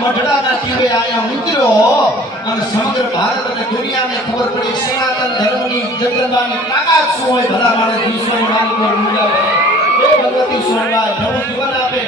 મઢડાના ટીવે આયા ઉતર્યો અને સમગ્ર ભારત અને દુનિયાને ખબર પડી સનાતન ધર્મની જગદંબાની તાકાત શું હોય ભલા માણસ ઈશ્વરનું નામ પર મુંડાવે એ ભગવતી સોનબાઈ નવું જીવન આપે